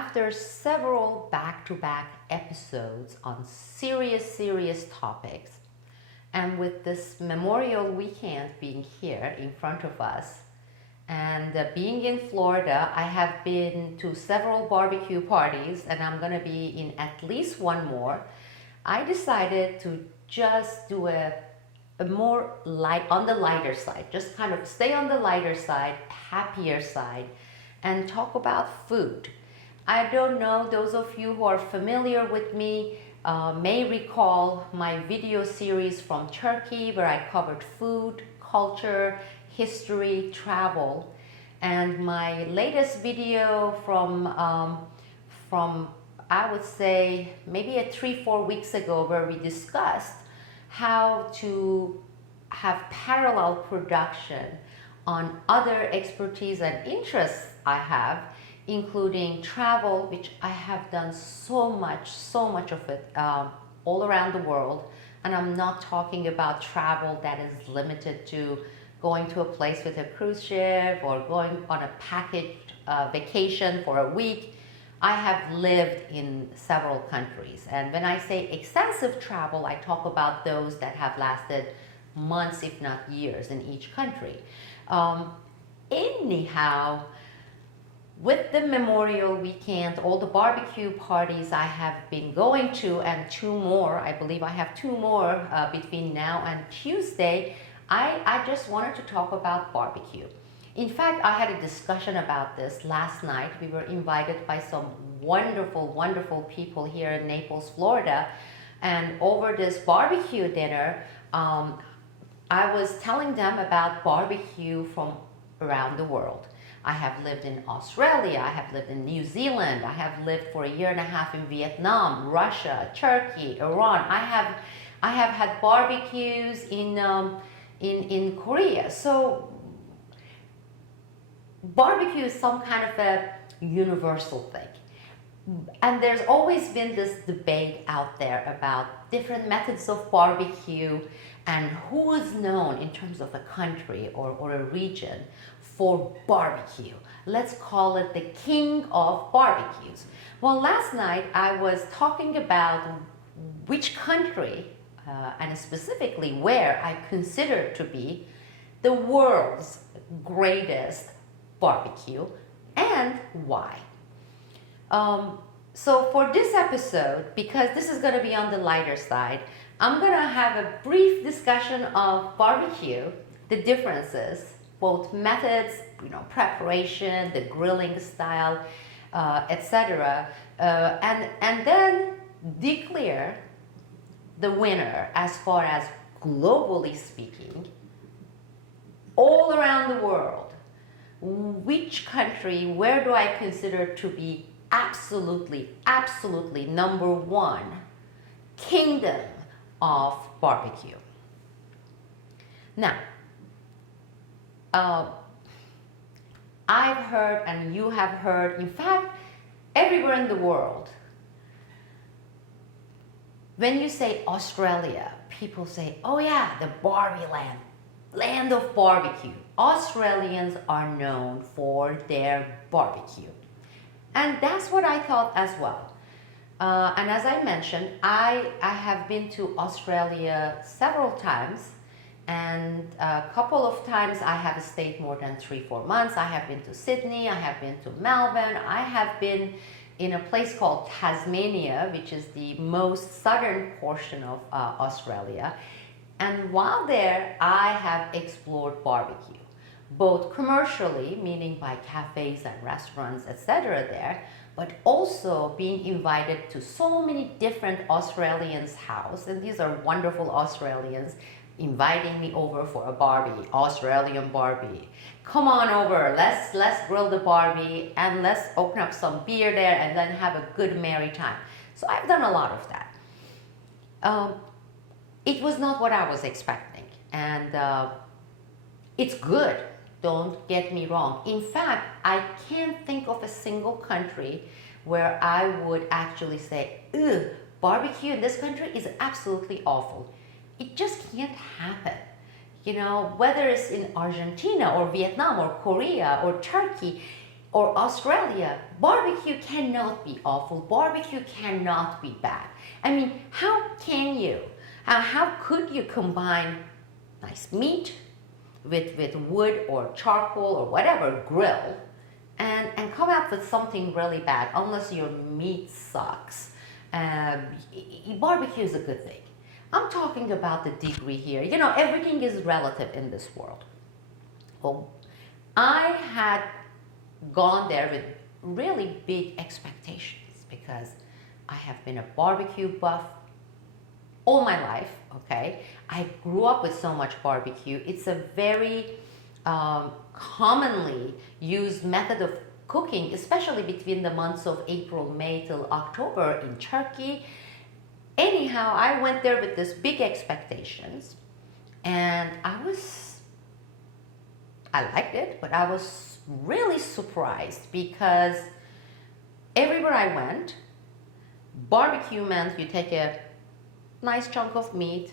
After several back-to-back episodes on serious topics, and with this Memorial Weekend being here in front of us, and being in Florida, I have been to several barbecue parties, and I'm going to be in at least one more. I decided to just do a more light, on the lighter side, just kind of stay on the lighter side, happier side, and talk about food. I don't know, those of you who are familiar with me may recall my video series from Turkey where I covered food, culture, history, travel, and my latest video from I would say maybe 3-4 weeks ago, where we discussed how to have parallel production on other expertise and interests I have, including travel, which I have done so much of it all around the world. And I'm not talking about travel that is limited to going to a place with a cruise ship or going on a packaged vacation for a week. I have lived in several countries, and when I say extensive travel, I talk about those that have lasted months, if not years, in each country. Anyhow, with the Memorial Weekend, all the barbecue parties I have been going to, and two more, I believe I have two more between now and Tuesday, I just wanted to talk about barbecue. In fact, I had a discussion about this last night. We were invited by some wonderful people here in Naples, Florida. And over this barbecue dinner, I was telling them about barbecue from around the world. I have lived in Australia, I have lived in New Zealand, I have lived for 1.5 years in Vietnam, Russia, Turkey, Iran. I have had barbecues in Korea. So barbecue is some kind of a universal thing. And there's always been this debate out there about different methods of barbecue and who is known in terms of a country or a region for barbecue. Let's call it the king of barbecues. Well, last night I was talking about which country and specifically where I consider to be the world's greatest barbecue and why. So for this episode, because this is going to be on the lighter side, I'm going to have a brief discussion of barbecue, the differences, both methods, preparation, the grilling style, etc., and then declare the winner as far as globally speaking, all around the world. Which country, where do I consider to be absolutely number one kingdom of barbecue? Now, I've heard, and you have heard, in fact, everywhere in the world, when you say Australia, people say, oh yeah, the Barbie land of barbecue. Australians are known for their barbecue. And that's what I thought as well. And as I mentioned, I have been to Australia several times, and a couple of times I have stayed more than 3-4 months. I have been to Sydney, I have been to Melbourne, I have been in a place called Tasmania, which is the most southern portion of Australia. And while there, I have explored barbecue, both commercially, meaning by cafes and restaurants, etc. there, but also being invited to so many different Australians' house, and these are wonderful Australians, inviting me over for a barbie, Australian barbie. Come on over, let's grill the barbie and let's open up some beer there and then have a good merry time. So I've done a lot of that. It was not what I was expecting, and it's good, don't get me wrong. In fact, I can't think of a single country where I would actually say, ugh, barbecue in this country is absolutely awful. It just can't happen. Whether it's in Argentina or Vietnam or Korea or Turkey, or Australia, barbecue cannot be awful. Barbecue cannot be bad. I mean, how can you? How could you combine nice meat with wood or charcoal or whatever grill and come up with something really bad unless your meat sucks? Barbecue is a good thing. I'm talking about the degree here. You know, everything is relative in this world. Well, I had gone there with really big expectations because I have been a barbecue buff all my life, okay? I grew up with so much barbecue. It's a very commonly used method of cooking, especially between the months of April, May till October in Turkey. Anyhow, I went there with this big expectations and I liked it, but I was really surprised because everywhere I went, barbecue meant you take a nice chunk of meat,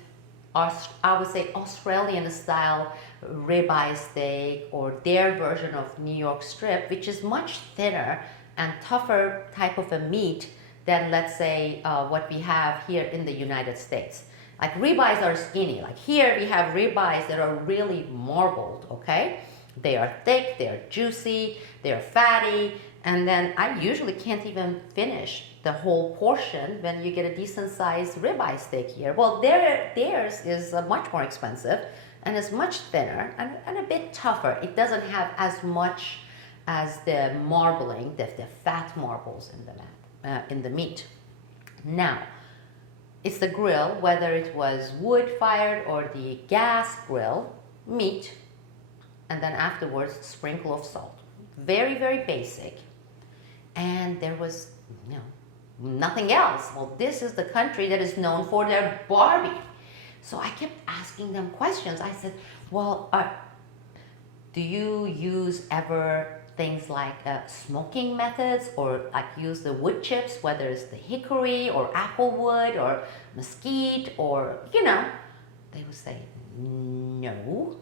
or I would say Australian style ribeye steak or their version of New York strip, which is much thinner and tougher type of a meat than, let's say, what we have here in the United States. Like ribeyes are skinny. Like here we have ribeyes that are really marbled, okay? They are thick, they're juicy, they're fatty, and then I usually can't even finish the whole portion when you get a decent sized ribeye steak here. Well, theirs is much more expensive and is much thinner and a bit tougher. It doesn't have as much as the marbling, the fat marbles in the meat. Now, it's the grill, whether it was wood fired or the gas grill, meat, and then afterwards sprinkle of salt. Very, very basic. And there was, you know, nothing else. Well, this is the country that is known for their barbie. So I kept asking them questions. I said, well, do you use ever things like smoking methods or like use the wood chips, whether it's the hickory or apple wood or mesquite or, you know, they would say, no.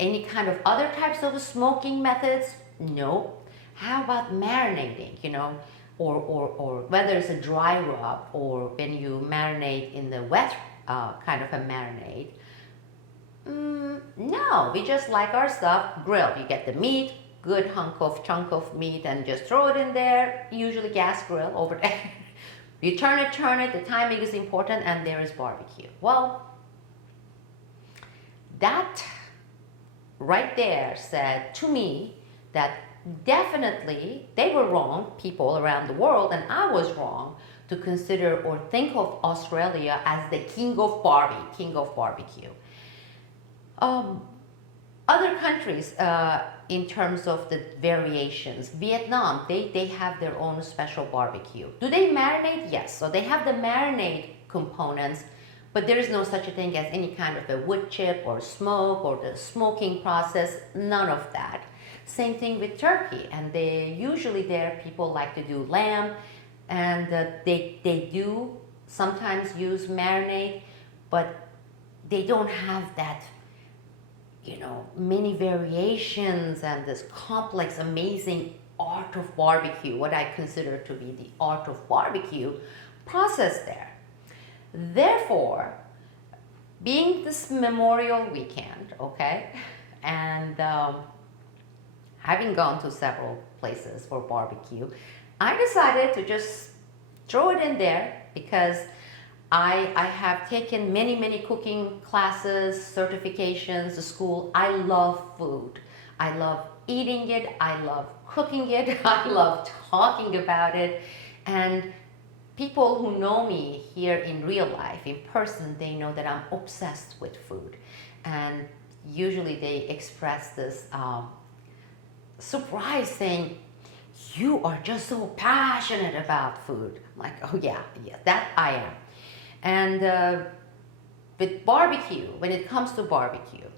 Any kind of other types of smoking methods? No. How about marinating, you know, or whether it's a dry rub or when you marinate in the wet kind of a marinade? No, we just like our stuff grilled. You get the meat, good chunk of meat, and just throw it in there, usually gas grill over there. You turn it, the timing is important, and there is barbecue. Well, that right there said to me that definitely they were wrong, people around the world, and I was wrong to consider or think of Australia as the king of barbecue. Other countries, in terms of the variations, Vietnam, they have their own special barbecue. Do they marinate? Yes. So they have the marinade components, but there is no such a thing as any kind of a wood chip or smoke or the smoking process, none of that. Same thing with Turkey, and usually there people like to do lamb, and they do sometimes use marinade, but they don't have that, you know, many variations and this complex, amazing art of barbecue, what I consider to be the art of barbecue process there. Therefore, being this Memorial Weekend, okay, and having gone to several places for barbecue, I decided to just throw it in there because I have taken many cooking classes, certifications, school. I love food. I love eating it. I love cooking it. I love talking about it. And people who know me here in real life, in person, they know that I'm obsessed with food. And usually they express this surprise saying, you are just so passionate about food. I'm like, oh yeah, that I am. And with barbecue, when it comes to barbecue,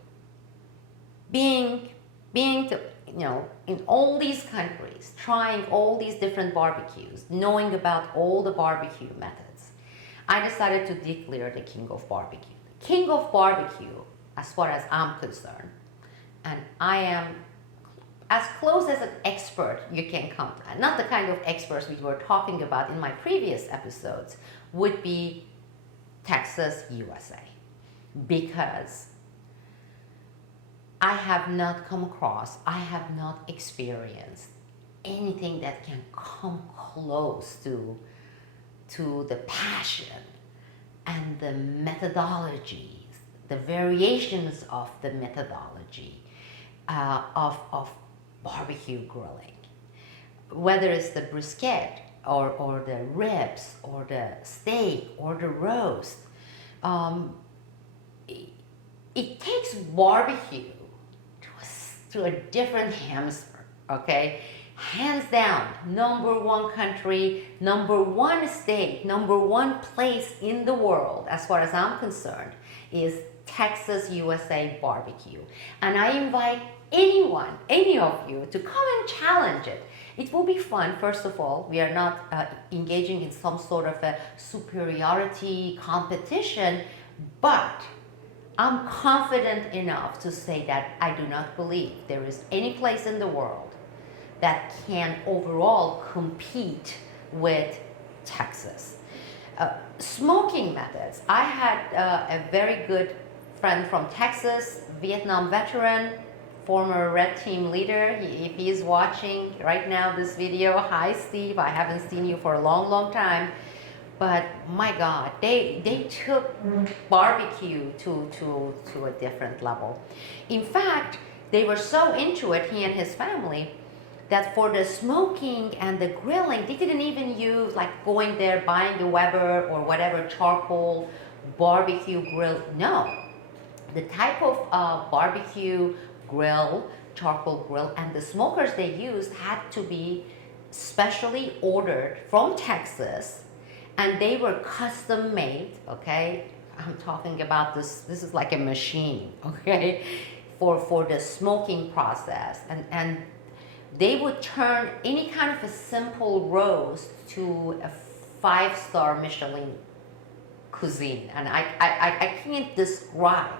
being to, you know, in all these countries, trying all these different barbecues, knowing about all the barbecue methods, I decided to declare the king of barbecue. The king of barbecue, as far as I'm concerned, and I am as close as an expert you can come, not the kind of experts we were talking about in my previous episodes, would be Texas, USA. Because I have not come across, I have not experienced anything that can come close to the passion and the methodologies, the variations of the methodology of barbecue grilling. Whether it's the brisket or the ribs or the steak or the roast, it takes barbecue to a different hemisphere, okay? Hands down, number one country, number one state, number one place in the world, as far as I'm concerned, is Texas, USA barbecue. And I invite anyone, any of you, to come and challenge it. It will be fun, first of all. We are not engaging in some sort of a superiority competition, but I'm confident enough to say that I do not believe there is any place in the world that can overall compete with Texas. Smoking methods. I had a very good friend from Texas, Vietnam veteran, former Red Team leader. If he is watching right now this video, hi Steve, I haven't seen you for a long, long time. But my God, they took barbecue to a different level. In fact, they were so into it, he and his family, that for the smoking and the grilling, they didn't even use like going there, buying the Weber or whatever charcoal barbecue grill. No, the type of barbecue grill, charcoal grill, and the smokers they used had to be specially ordered from Texas, and they were custom made, okay? I'm talking about this is like a machine, okay? For the smoking process. And they would turn any kind of a simple roast to a 5-star Michelin cuisine. And I can't describe.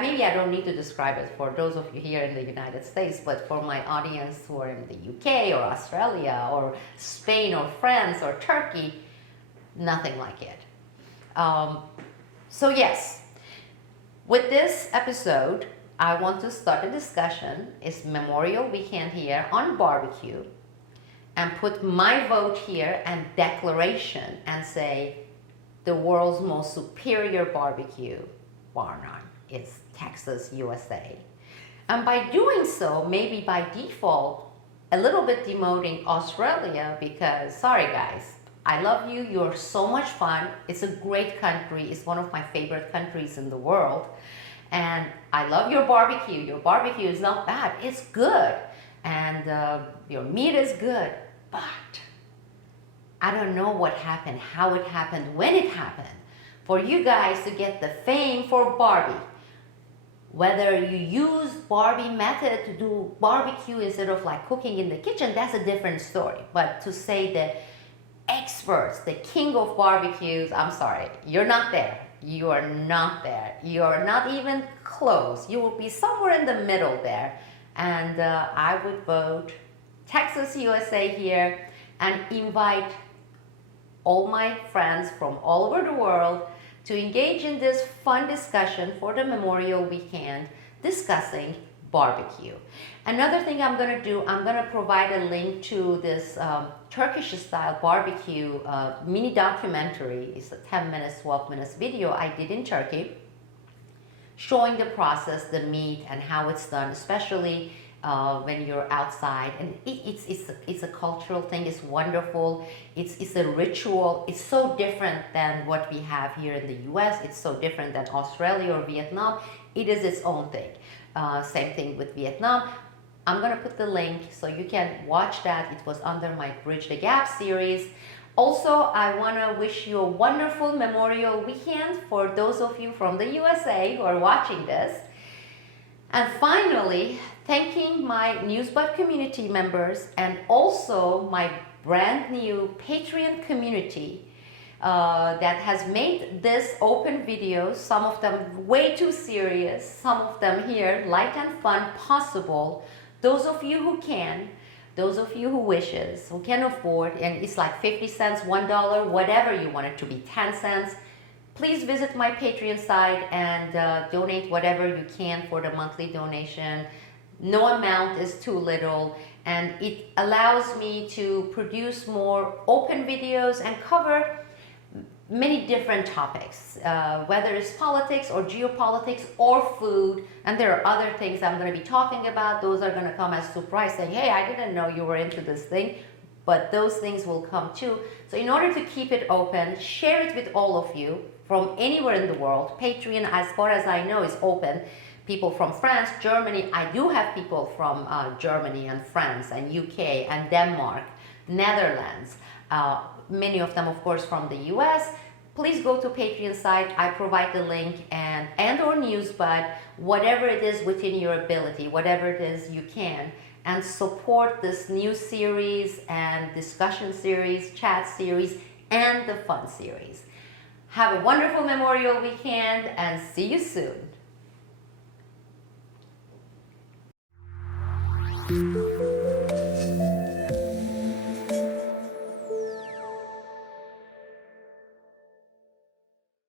Maybe I don't need to describe it for those of you here in the United States, but for my audience who are in the UK or Australia or Spain or France or Turkey, nothing like it. So yes, with this episode, I want to start a discussion. It's Memorial Weekend here on barbecue, and put my vote here and declaration and say the world's most superior barbecue, bar none, is Texas, USA. And by doing so, maybe by default, a little bit demoting Australia, because sorry guys, I love you, you're so much fun, it's a great country, it's one of my favorite countries in the world. And I love your barbecue is not bad, it's good. And your meat is good, but I don't know what happened, how it happened, when it happened, for you guys to get the fame for Barbie. Whether you use Barbie method to do barbecue instead of like cooking in the kitchen, that's a different story. But to say the experts, the king of barbecues, I'm sorry, you're not there. You are not there. You are not even close. You will be somewhere in the middle there. And I would vote Texas, USA here, and invite all my friends from all over the world to engage in this fun discussion for the Memorial Weekend discussing barbecue. Another thing I'm going to do, I'm going to provide a link to this Turkish style barbecue mini documentary. It's a 10 minutes, 12 minutes video I did in Turkey, showing the process, the meat, and how it's done, especially when you're outside. And it's a cultural thing. It's wonderful. It's a ritual. It's so different than what we have here in the US. It's so different than Australia or Vietnam. It is its own thing. Same thing with Vietnam. I'm gonna put the link so you can watch that. It was under my Bridge the Gap series. Also, I wanna wish you a wonderful Memorial Weekend for those of you from the USA who are watching this. And finally, thanking my Newsbud community members and also my brand new Patreon community that has made this open videos, some of them way too serious, some of them here light and fun, possible. Those of you who can, those of you who wishes, who can afford, and it's like 50 cents, $1, whatever you want it to be, 10 cents, please visit my Patreon site and donate whatever you can for the monthly donation. No amount is too little, and it allows me to produce more open videos and cover many different topics, whether it's politics or geopolitics or food, and there are other things I'm going to be talking about. Those are going to come as surprise, saying, hey, I didn't know you were into this thing, but those things will come too. So in order to keep it open, share it with all of you from anywhere in the world. Patreon, as far as I know, is open. People from France, Germany, I do have people from Germany and France and UK and Denmark, Netherlands, many of them, of course, from the US. Please go to Patreon site. I provide the link, and or Newsbud, whatever it is within your ability, whatever it is you can, and support this new series and discussion series, chat series, and the fun series. Have a wonderful Memorial weekend and see you soon.